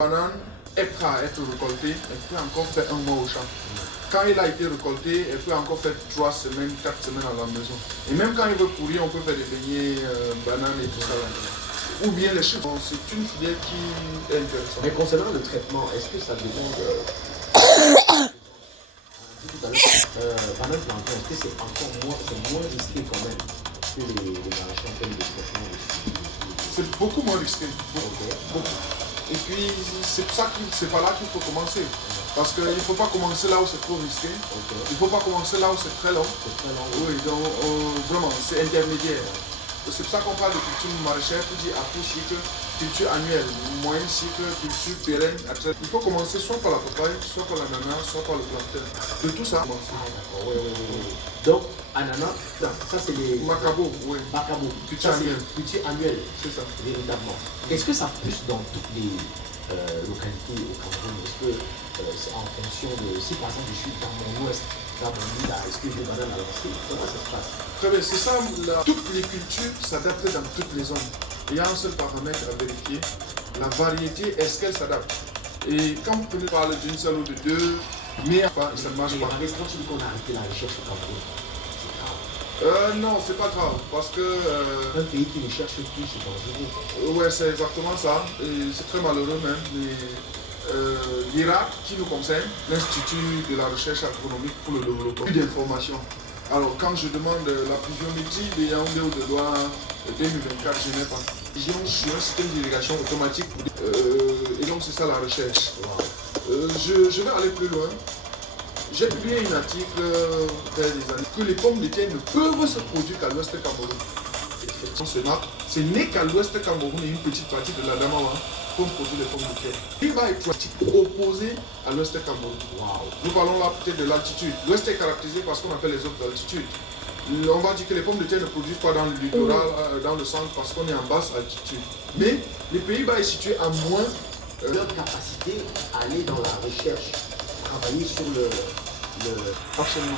Banane est prêt à être récoltée, elle peut encore faire un mois au champ. Quand il a été récolté, elle peut encore faire 3 semaines, 4 semaines à la maison. Et même quand il veut pourrir, on peut faire des beignets, bananes et tout ça. Là. Ou bien les chips. C'est une filière qui est intéressante. Mais concernant le traitement, est-ce que ça dépend de... banane plantain, est-ce que c'est encore moins risqué quand même que les maraîchers en termes de traitement aussi? C'est beaucoup moins risqué. Beaucoup. Et puis, c'est pour ça que c'est pas là qu'il faut commencer. Parce qu'il ne faut pas commencer là où c'est trop risqué. Il ne faut pas commencer là où c'est très long. Oui, donc vraiment, c'est intermédiaire. C'est pour ça qu'on parle de culture maraîchère pour dire à court cycle, culture annuelle, moyen cycle, culture pérenne. Il faut commencer soit par la papaye, soit par l'ananas, soit par le plantain. De tout ça. Donc, ananas, ça c'est les... Macabo, oui. Macabo. Culture annuelle. Culture annuelle. C'est ça. Véritablement. Est-ce que ça pousse dans toutes les localités au Cameroun? Est-ce que c'est en fonction de... Si par exemple je suis dans mon ouest, dans mon île, est-ce que j'ai des bananes à lancer? Comment ça se passe? Très bien, c'est ça. Toutes les cultures s'adaptent dans toutes les zones. Il y a un seul paramètre à vérifier. La variété, est-ce qu'elle s'adapte? Et quand vous pouvez parler d'une seule ou de deux, mais enfin, ça ne marche pas. Quand tu dis qu'on a arrêté la recherche au Cameroun, non, c'est pas grave, parce que... un pays qui ne cherche plus, c'est dangereux. Ouais, c'est exactement ça, et c'est très malheureux même, mais l'IRAC, qui nous concerne, l'Institut de la recherche agronomique pour le développement, plus d'informations. Alors, quand je demande la pluviométrie de Yaoundé ou de Douala 2024, je n'ai pas. Sur un système d'irrigation automatique, et donc c'est ça la recherche. Je vais aller plus loin. J'ai publié un article il y a des années que les pommes de terre ne peuvent se produire qu'à l'ouest Cameroun. Ce n'est qu'à l'ouest Cameroun et une petite partie de la Damawa pour produire les pommes de terre. Il va être opposé à l'ouest Cameroun. Nous parlons là peut-être de l'altitude. L'ouest est caractérisé par ce qu'on appelle les zones d'altitude. On va dire que les pommes de terre ne produisent pas dans le littoral, dans le centre, parce qu'on est en basse altitude. Mais les Pays-Bas est situé à moins. Leur capacité à aller dans la recherche, travailler sur le... Absolument.